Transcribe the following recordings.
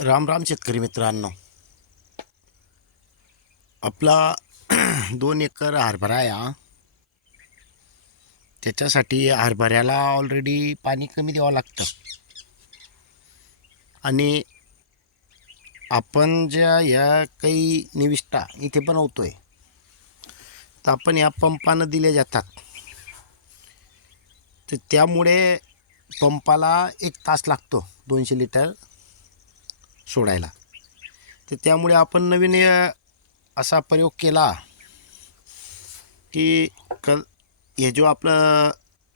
राम राम शेतकरी मित्रांनो. आपला दोन एकर हरभरा आहे हा त्याच्यासाठी हरभऱ्याला ऑलरेडी पाणी कमी द्यावं लागतं. आणि आपण ज्या ह्या काही निविष्ठा इथे बनवतोय तर आपण या पंपानं दिल्या जातात. तर त्यामुळे पंपाला एक तास लागतो दोनशे लिटर. सोडायला. तर त्यामुळे आपण नवीन असा प्रयोग केला की कल हे जो आपलं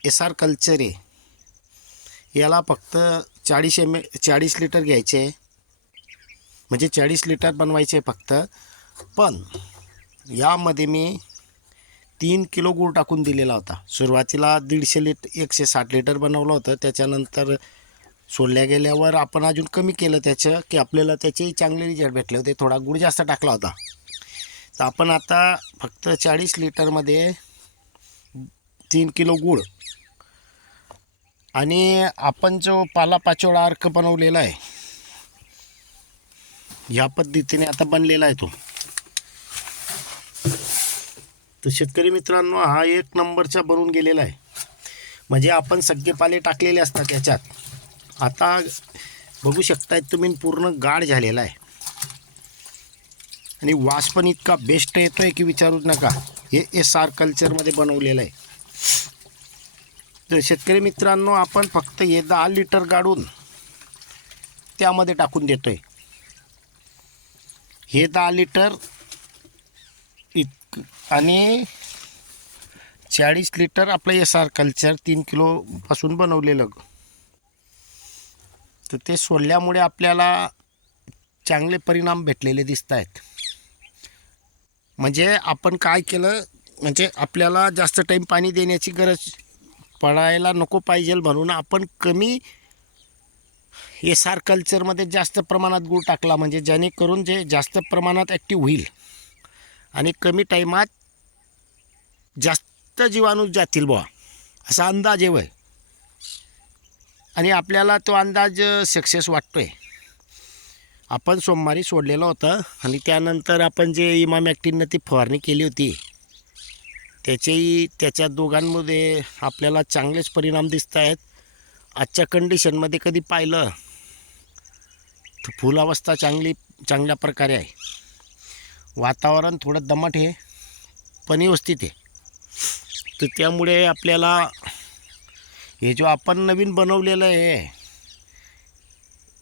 एस आर कल्चर आहे याला फक्त चाळीस एम ए चाळीस लिटर घ्यायचे. आहे म्हणजे चाळीस लिटर बनवायचे फक्त. पण यामध्ये मी तीन किलो गूळ टाकून दिलेला होता. सुरुवातीला दीडशे लिट एकशे साठ लिटर बनवलं होतं. त्याच्यानंतर सोडल्या गेल्यावर आपण अजून कमी केलं त्याचं की आपल्याला त्याचेही चांगले रिझल्ट भेटले होते. थोडा गुळ जास्त टाकला होता. तर आपण आता फक्त चाळीस लिटरमध्ये तीन किलो गूळ. आणि आपण जो पालापाचोळा अर्क बनवलेला आहे ह्या पद्धतीने आता बनलेला आहे तो. तर शेतकरी मित्रांनो हा एक नंबरचा बनून गेलेला आहे. म्हणजे आपण सगळे पाले टाकलेले असतात याच्यात. आता बघू शकताय तुम्ही पूर्ण गाढ झालेला आहे. आणि वास पण इतका बेस्ट येतो आहे की विचारूच नका. हे एस आर कल्चरमध्ये बनवलेलं आहे. तर शेतकरी मित्रांनो आपण फक्त हे दहा लिटर गाडून त्यामध्ये टाकून देतोय. हे दहा लिटर इत आणि चाळीस लिटर आपलं एस आर कल्चर तीन किलोपासून बनवलेलं. तर ते सोडल्यामुळे आपल्याला चांगले परिणाम भेटलेले दिसत आहेत. म्हणजे आपण काय केलं म्हणजे आपल्याला जास्त टाईम पाणी देण्याची गरज पडायला नको पाहिजे म्हणून आपण कमी एस आर कल्चरमध्ये जास्त प्रमाणात गूळ टाकला म्हणजे जेणेकरून जे जास्त प्रमाणात ॲक्टिव्ह होईल. आणि कमी टाईमात जास्त जीवाणू जातील बुवा. असा अंदाज आहे आणि आपल्याला तो अंदाज सक्सेस वाटतो आहे आपण सोमवारी सोडलेलं होतं आणि त्यानंतर आपण जे इमाम ॲक्टिननं ती फवारणी केली होती त्याचेही त्याच्या दोघांमध्ये आपल्याला चांगलेच परिणाम दिसत आहेत. आजच्या कंडिशनमध्ये कधी पाहिलं तर फुलावस्था चांगली चांगल्या प्रकारे आहे. वातावरण थोडं दमट आहे पण व्यवस्थित आहे. तर त्यामुळे आपल्याला हे जो आपण नवीन बनवलेलं आहे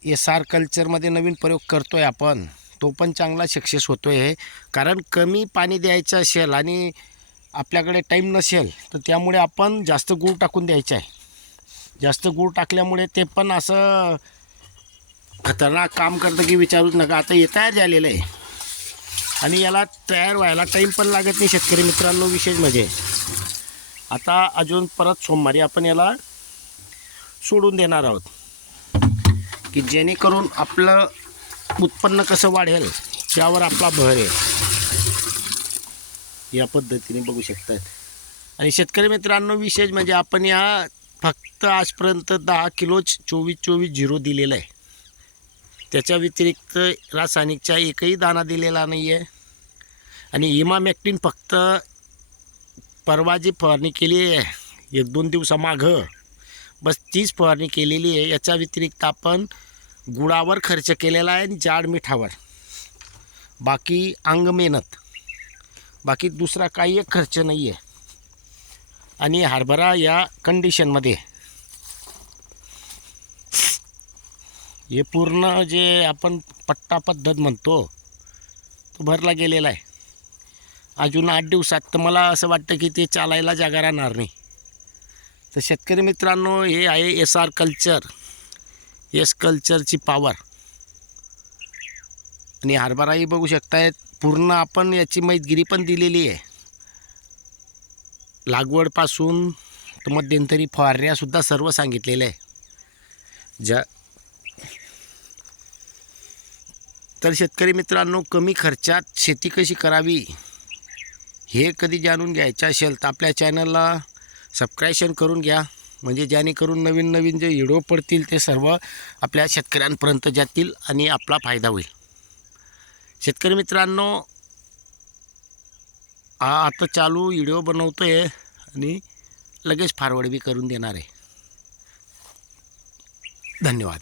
एस आर कल्चरमध्ये नवीन प्रयोग करतो आहे आपण तो पण चांगला सक्सेस होतो आहे कारण कमी पाणी द्यायचं असेल आणि आपल्याकडे टाईम नसेल तर त्यामुळे आपण जास्त गूळ टाकून द्यायचं आहे. जास्त गूळ टाकल्यामुळे ते पण असं खतरनाक काम करतं की विचारूच नका. आता हे तयार झालेलं आहे. आणि याला तयार व्हायला टाईम पण लागत नाही शेतकरी मित्रांनो विशेष म्हणजे. आता अजून परत सोमवारी आपण याला सोडून देणार आहोत. की जेणेकरून आपलं उत्पन्न कसं वाढेल यावर आपला भर आहे. या पद्धतीने बघू शकतात. आणि शेतकरी मित्रांनो विशेष म्हणजे आपण या फक्त आजपर्यंत दहा किलोच चोवीस चोवीस झिरो दिलेलं आहे. त्याच्या व्यतिरिक्त रासायनिकचा एकही दाना दिलेला नाही आहे आणि इमामॅक्टिन फक्त परवा जी फवारणी केली आहे एक दोन दिवसामागं बस तीच फवारणी केलेली आहे. याच्या व्यतिरिक्त आपण गुळावर खर्च केलेला आहे आणि जाड मिठावर. बाकी अंग मेहनत. बाकी दुसरा काही एक खर्च नाही आहे. आणि हरभरा या कंडिशनमध्ये हे पूर्ण जे आपण पट्टा पद्धत म्हणतो तो भरला गेलेला आहे. अजून आठ दिवसात तर मला असं वाटतं की ते चालायला जागा राहणार नाही. तर शेतकरी मित्रांनो हे आहे एस आर कल्चर एस कल्चरची पॉवर आणि हरभराही बघू शकतायत. पूर्ण आपण याची माहितगिरी पण दिलेली आहे. लागवडपासून तर मध्यंतरी फवारण्यासुद्धा सर्व सांगितलेलं आहे. ज्या तर शेतकरी मित्रांनो कमी खर्चात शेती कशी करावी हे कधी जाणून घ्यायचं असेल तर आपल्या चॅनलला सबस्क्रायशन करून घ्या. म्हणजे जेणेकरून नवीन नवीन जे व्हिडिओ पडतील ते सर्व आपल्या शेतकऱ्यांपर्यंत जातील आणि आपला फायदा होईल. शेतकरी मित्रांनो हा आता चालू व्हिडिओ बनवतो आहे आणि लगेच फॉरवर्ड बी करून देणार आहे. धन्यवाद.